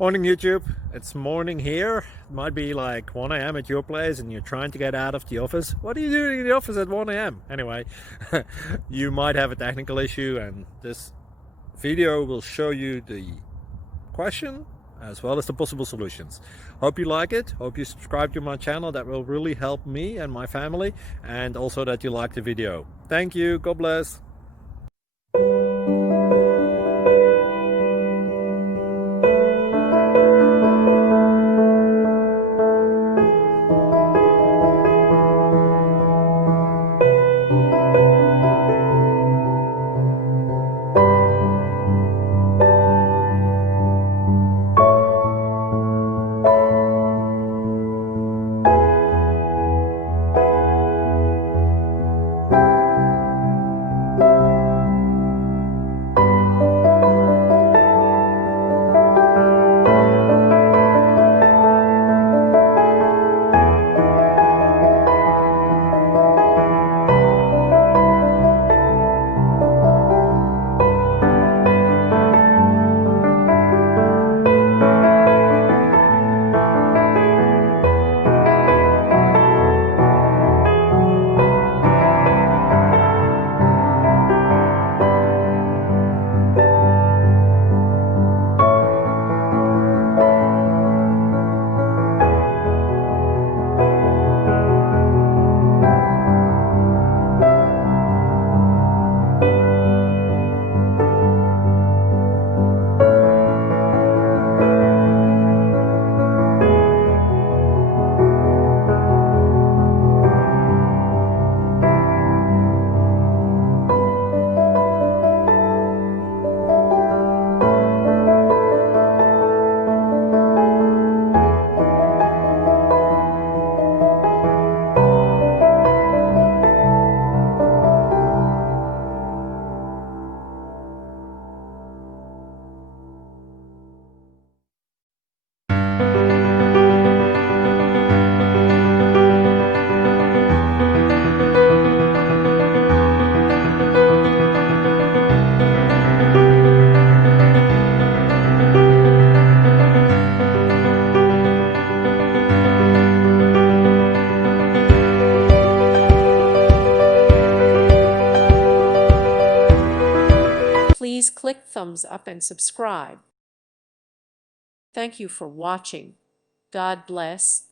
Morning YouTube, it's morning here. It might be like 1 a.m. at your place and you're trying to get out of the office. What are you doing in the office at 1 a.m.? Anyway, you might have a technical issue and this video will show you the question as well as the possible solutions. Hope you like it, hope you subscribe to my channel. That will really help me and my family, and also that you like the video. Thank you, God bless. Please click thumbs up and subscribe. Thank you for watching. God bless.